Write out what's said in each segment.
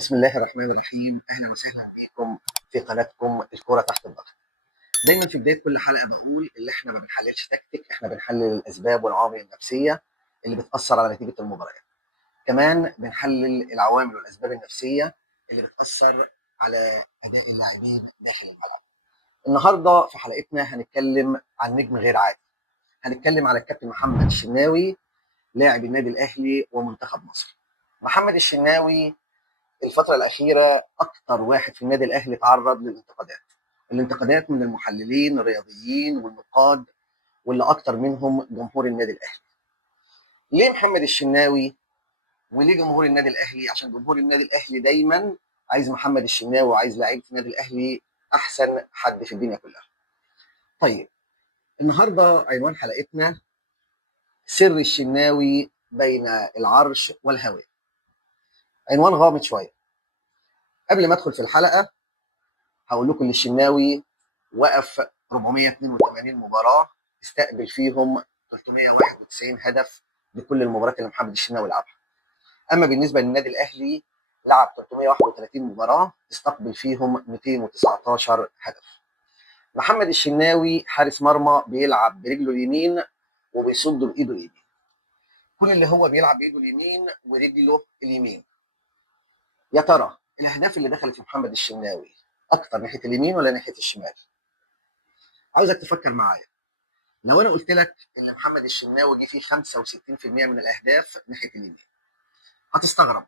بسم الله الرحمن الرحيم. اهلا وسهلا بكم في قناتكم الكرة تحت الضغط. دايما في بدايه كل حلقه بقول اللي احنا ما بنحللش تكتيك، احنا بنحلل الاسباب والعوامل النفسيه اللي بتاثر على نتيجه المباريات. كمان بنحلل العوامل والاسباب النفسيه اللي بتاثر على اداء اللاعبين داخل الملعب. النهارده في حلقتنا هنتكلم عن نجم غير عادي. هنتكلم على الكابتن محمد الشناوي، لاعب النادي الاهلي ومنتخب مصر. محمد الشناوي الفترة الأخيرة أكتر واحد في النادي الأهلي تعرض للانتقادات. الانتقادات من المحللين الرياضيين والنقاد، واللي أكتر منهم جمهور النادي الأهلي. ليه محمد الشناوي؟ وليه جمهور النادي الأهلي؟ عشان جمهور النادي الأهلي دايما عايز محمد الشناوي وعايز لعيبة النادي الأهلي أحسن حد في الدنيا كلها. طيب، النهارده عنوان حلقتنا سر الشناوي بين العرش والهوى. عنوان غامض شوية. قبل ما أدخل في الحلقة هقول لكم ان الشناوي وقف 482 مباراه، استقبل فيهم 391 هدف بكل المباريات اللي محمد الشناوي لعبها. اما بالنسبه للنادي الاهلي لعب 331 مباراه، استقبل فيهم 219 هدف. محمد الشناوي حارس مرمى بيلعب برجله اليمين وبيصد بايده اليمين. كل اللي هو بيلعب بايده اليمين ورجله اليمين. يا ترى الاهداف اللي دخلت في محمد الشناوي اكتر ناحيه اليمين ولا ناحيه الشمال؟ عاوزك تفكر معايا. لو انا قلت لك ان محمد الشناوي جه فيه 65% من الاهداف ناحيه اليمين، هتستغرب،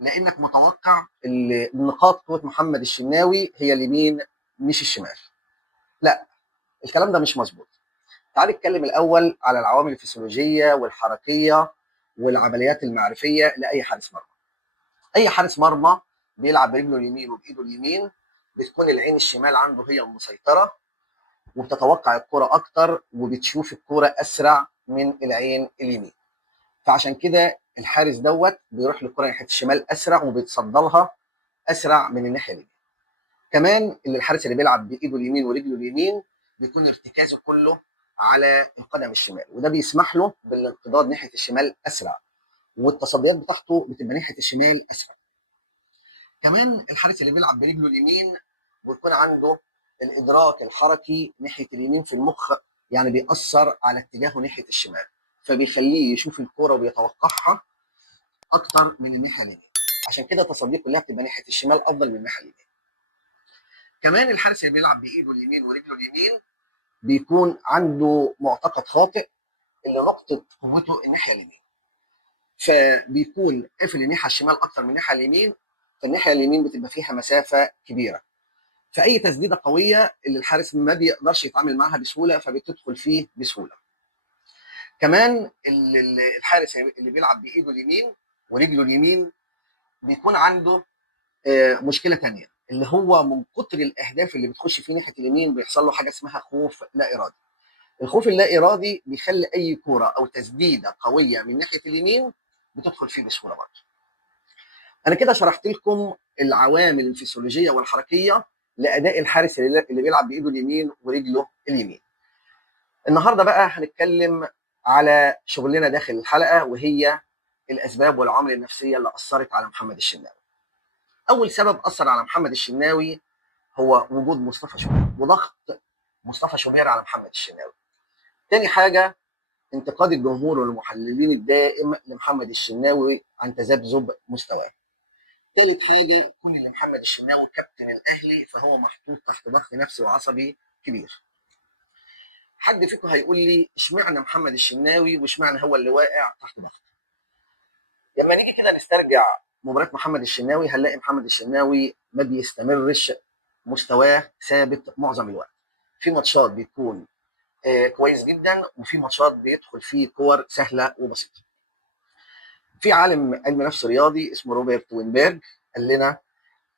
لانك متوقع ان نقاط قوه محمد الشناوي هي اليمين مش الشمال. لا، الكلام ده مش مظبوط. تعال نتكلم الاول على العوامل الفسيولوجيه والحركيه والعمليات المعرفيه لاي حارس مرمى. اي حارس مرمى بيلعب برجله اليمين وبايده اليمين بتكون العين الشمال عنده هي المسيطره، وبتتوقع الكرة أكتر وبتشوف الكرة أسرع من العين اليمين. فعشان كده الحارس دوت بيروح للكرة ناحية الشمال أسرع وبيتصدى لها أسرع من الناحية اليمين. كمان اللي الحارس اللي بيلعب بإيده اليمين ورجله اليمين بيكون ارتكازه كله على القدم الشمال، وده بيسمح له بالانقضاض ناحية الشمال أسرع، والتصديات بتاعته بتبقى ناحية الشمال أسرع. كمان الحارس اللي بيلعب برجله اليمين بيكون عنده الادراك الحركي ناحيه اليمين في المخ، يعني بيأثر على اتجاهه ناحيه الشمال، فبيخليه يشوف الكوره وبيتوقعها اكتر من الناحيه اليمين. عشان كده تصديه كلها بتبقى ناحيه الشمال افضل من الناحيه اليمين. كمان الحارس اللي بيلعب بايده اليمين ورجله اليمين بيكون عنده معتقد خاطئ اللي نقطه قوته الناحيه اليمين، فبيكون قافل الناحيه الشمال اكتر من الناحيه اليمين، فالناحيه اليمين بتبقى فيها مسافه كبيره، فاي تسديده قويه اللي الحارس ما بيقدرش يتعامل معاها بسهوله فبتدخل فيه بسهوله. كمان الحارس اللي بيلعب بايده اليمين ورجله اليمين بيكون عنده مشكله ثانيه، اللي هو من كتر الاهداف اللي بتخش فيه ناحيه اليمين بيحصل له حاجه اسمها خوف لا ارادي. الخوف اللا ارادي بيخلي اي كوره او تسديده قويه من ناحيه اليمين بتدخل فيه بسهوله برضه. انا كده شرحت لكم العوامل الفسيولوجيه والحركيه لاداء الحارس اللي بيلعب بايده اليمين ورجله اليمين. النهارده بقى هنتكلم على شغلنا داخل الحلقه، وهي الاسباب والعوامل النفسيه اللي اثرت على محمد الشناوي. اول سبب اثر على محمد الشناوي هو وجود مصطفى شوبير وضغط مصطفى شوبير على محمد الشناوي. تاني حاجه انتقاد الجمهور والمحللين الدائم لمحمد الشناوي عن تذبذب مستواه. ثالث حاجه كون ان محمد الشناوي كابتن الاهلي فهو محطوط تحت ضغط نفسي وعصبي كبير. حد فيكم هيقول لي اشمعنى محمد الشناوي واشمعنى هو اللي واقع تحت ضغط؟ لما نيجي كده نسترجع مباراه محمد الشناوي هنلاقي محمد الشناوي ما بيستمرش مستواه ثابت معظم الوقت. في ماتشات بيكون كويس جدا، وفي ماتشات بيدخل فيه كور سهله وبسيطه. في عالم علم نفس رياضي اسمه روبرت وينبرج قال لنا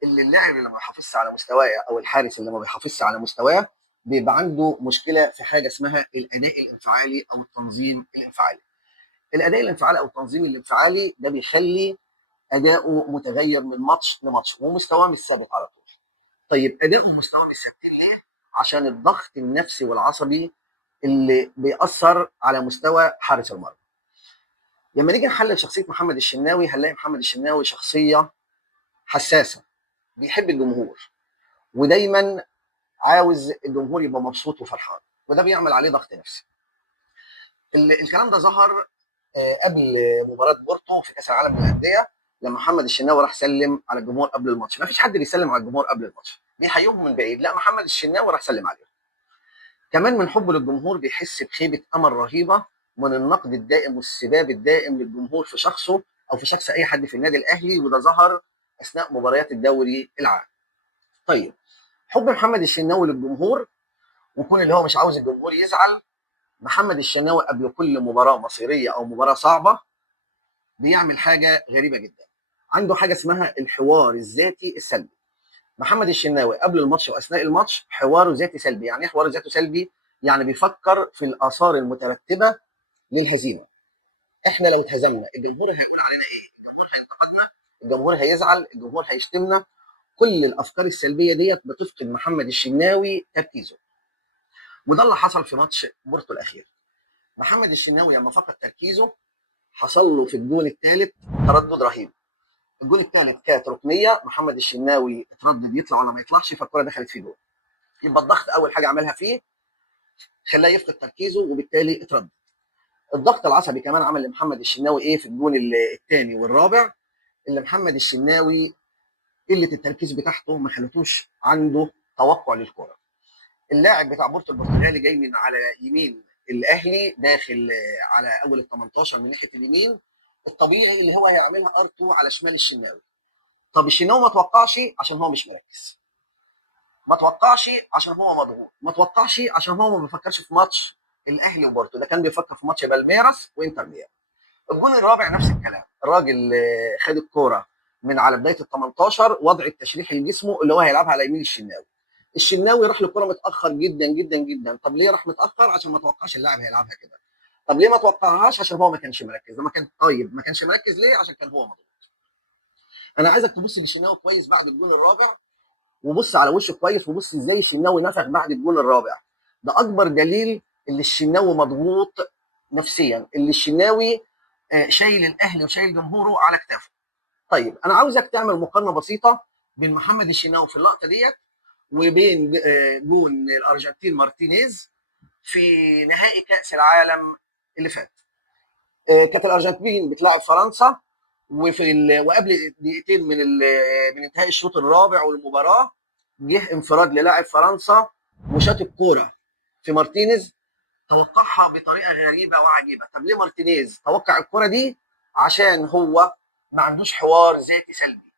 اللي اللاعب اللي ما بيحافظش على مستواه او الحارس اللي ما بيحافظش على مستواه بيبقى عنده مشكله في حاجه اسمها الاداء الانفعالي او التنظيم الانفعالي. الاداء الانفعالي او التنظيم الانفعالي ده بيخلي اداؤه متغير من ماتش لماتش ومستواه مش ثابت على طول. طيب اداؤه ومستواه مش ثابت ليه؟ عشان الضغط النفسي والعصبي اللي بيأثر على مستوى حارس المرمى. لما نيجي نحلل شخصيه محمد الشناوي هنلاقي محمد الشناوي شخصيه حساسه، بيحب الجمهور، ودايما عاوز الجمهور يبقى مبسوط وفرحان، وده بيعمل عليه ضغط نفسي. الكلام ده ظهر قبل مباراه بورتو في كاس العالم للانديه، لما محمد الشناوي راح سلم على الجمهور قبل الماتش. ما فيش حد بيسلم على الجمهور قبل الماتش، بيحييهم من بعيد، لا محمد الشناوي راح سلم عليهم. كمان من حبه للجمهور بيحس بخيبه امل رهيبه من النقد الدائم والسباب الدائم للجمهور في شخصه او في شخص اي حد في النادي الاهلي، وده ظهر اثناء مباريات الدوري العام. طيب، حب محمد الشناوي للجمهور وكون اللي هو مش عاوز الجمهور يزعل. محمد الشناوي قبل كل مباراه مصيريه او مباراه صعبه بيعمل حاجه غريبه جدا، عنده حاجه اسمها الحوار الذاتي السلبي. محمد الشناوي قبل الماتش واثناء الماتش حواره ذاتي سلبي. يعني ايه حواره ذاتي سلبي؟ يعني بيفكر في الاثار المترتبه للهزيمه. احنا لو اتهزمنا الجمهور هيقول علينا ايه؟ الجمهور هيزعل، الجمهور هيشتمنا. كل الافكار السلبيه ديت بتفقد محمد الشناوي تركيزه، وده اللي حصل في ماتش بورتو الاخير. محمد الشناوي لما فقد تركيزه حصل له في الجول الثالث تردد رهيب. الجول الثالث كانت ركنيه، محمد الشناوي اتردد يطلع ولا ما يطلعش، فالكره دخلت في جول. يبقى الضغط اول حاجه عملها فيه خلاه يفقد تركيزه وبالتالي اتردد. الضغط العصبي كمان عمل لمحمد الشناوي ايه في الجول الثاني والرابع، اللي محمد الشناوي قله التركيز بتاعته ما خلتوش عنده توقع للكره. اللاعب بتاع بورتو البرتغالي جاي من على يمين الاهلي، داخل على اول ال 18 من ناحيه اليمين، الطبيعي اللي هو هيعملها ار2 على شمال الشناوي. طب الشناوي ما توقعش عشان هو مش مركز، ما توقعش عشان هو مضغوط، ما توقعش عشان هو ما بيفكرش في ماتش الاهلي وبورتو، ده كان بيفكر في ماتش بالميراس وانتر ميامي. الجون الرابع نفس الكلام، الراجل خد الكوره من على بدايه ال 18، وضع التشريح لجسمه اللي هو هيلعبها على يمين الشناوي. الشناوي راح للكوره متاخر جدا جدا جدا. طب ليه راح متاخر؟ عشان ما توقعش اللاعب هيلعبها كده. طب ليه ما توقعهاش؟ عشان هو ما كانش مركز. لما كان طيب ما كانش مركز ليه؟ عشان كان هو مضغوط. انا عايزك تبص للشناوي كويس بعد الجون الرابع، وبص على وشه كويس، وبص ازاي الشناوي نفخ بعد الجون الرابع. ده اكبر دليل اللي الشناوي مضغوط نفسيا، اللي الشناوي شايل الاهلي وشايل جمهوره على كتافه. طيب انا عاوزك تعمل مقارنه بسيطه بين محمد الشناوي في اللقطه ديت وبين جون الارجنتين مارتينيز في نهائي كاس العالم اللي فات. كانت الارجنتين بتلاعب فرنسا، وقبل دقيقتين من انتهاء الشوط الرابع والمباراه جه انفراد للاعب فرنسا وشاط الكوره في مارتينيز. توقعها بطريقه غريبه وعجيبه. طب ليه مارتينيز توقع الكوره دي؟ عشان هو ما عندوش حوار ذاتي سلبي.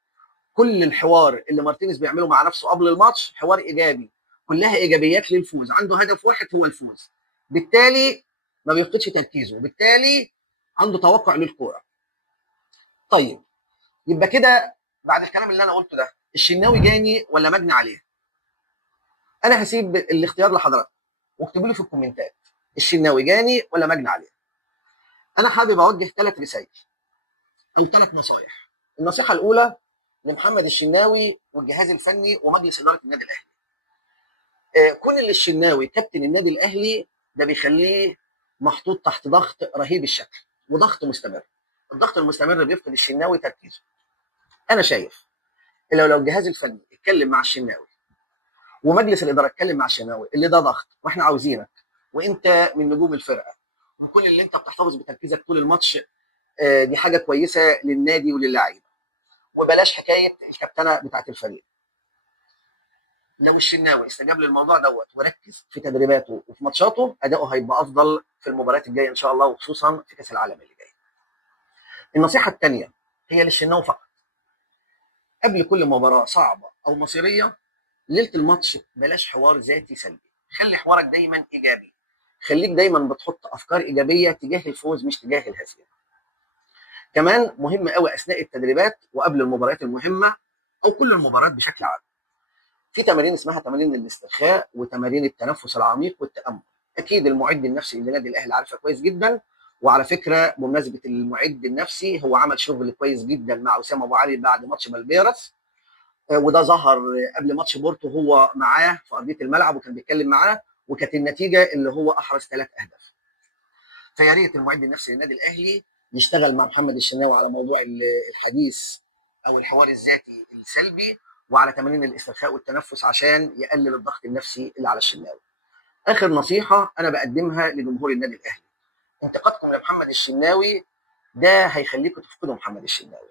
كل الحوار اللي مارتينيز بيعمله مع نفسه قبل الماتش حوار ايجابي، كلها ايجابيات للفوز، عنده هدف واحد هو الفوز. بالتالي ما بيفقدش تركيزه، بالتالي عنده توقع للكوره. طيب، يبقى كده بعد الكلام اللي انا قلته ده الشناوي جاني ولا مجني عليه؟ انا هسيب الاختيار لحضرتك، واكتبوا لي في الكومنتات الشناوي جاني ولا مجني عليه. انا حابب اوجه 3 رسائل او 3 نصائح. النصيحه الاولى لمحمد الشناوي والجهاز الفني ومجلس اداره النادي الاهلي. كون اللي الشناوي كابتن النادي الاهلي ده بيخليه محطوط تحت ضغط رهيب الشكل، وضغط مستمر. الضغط المستمر بيفقد الشناوي تركيزه. انا شايف لو الجهاز الفني اتكلم مع الشناوي ومجلس الاداره اتكلم مع الشناوي اللي ده ضغط واحنا عاوزينك وانت من نجوم الفرقه، وكل اللي انت بتحتفظ بتركيزك طول الماتش، دي حاجه كويسه للنادي وللاعيبه، وبلاش حكايه الكابتنه بتاعت الفريق. لو الشناوي استجاب للموضوع دوت وركز في تدريباته وفي ماتشاته، اداؤه هيبقى افضل في المباريات الجايه ان شاء الله، وخصوصا في كاس العالم اللي جاي. النصيحه الثانيه هي للشناوي فقط. قبل كل مباراه صعبه او مصيريه، ليله الماتش بلاش حوار ذاتي سلبي، خلي حوارك دايما ايجابي. خليك دايما بتحط افكار ايجابيه تجاه الفوز مش تجاه الهزيمه. كمان مهم قوي اثناء التدريبات وقبل المباريات المهمه او كل المباريات بشكل عام، في تمارين اسمها تمارين الاسترخاء وتمارين التنفس العميق والتامل. اكيد المعد النفسي لنادي الاهلي عارفها كويس جدا. وعلى فكره بمناسبه المعد النفسي، هو عمل شغل كويس جدا مع اسامه ابو علي بعد ماتش بالبيرس، وده ظهر قبل ماتش بورتو هو معاه في ارضيه الملعب وكان بيتكلم معاه، وكانت النتيجه اللي هو احرز 3 اهداف. فيا ريت المعد النفسي للنادي الاهلي يشتغل مع محمد الشناوي على موضوع الحديث او الحوار الذاتي السلبي، وعلى تمارين الاسترخاء والتنفس عشان يقلل الضغط النفسي اللي على الشناوي. اخر نصيحه انا بقدمها لجمهور النادي الاهلي: انتقادكم لمحمد الشناوي ده هيخليكم تفقدوا محمد الشناوي.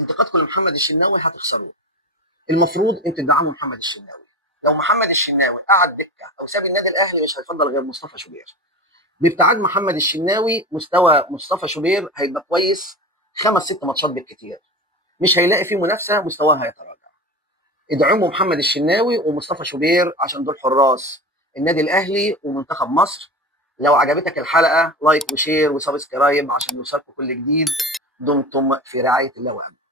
انتقادكم لمحمد الشناوي هتخسروه. المفروض انتوا تدعموا محمد الشناوي. لو محمد الشناوي قعد دكه او ساب النادي الاهلي مش هيفضل غير مصطفى شوبير. بابتعاد محمد الشناوي مستوى مصطفى شوبير هيبقى كويس 5 6 ماتشات بالكتير، مش هيلاقي فيه منافسه، مستواه هيتراجع. ادعموا محمد الشناوي ومصطفى شوبير عشان دول حراس النادي الاهلي ومنتخب مصر. لو عجبتك الحلقه لايك وشير وسبسكرايب عشان يوصلكم كل جديد. دمتم في رعايه الله وامنه.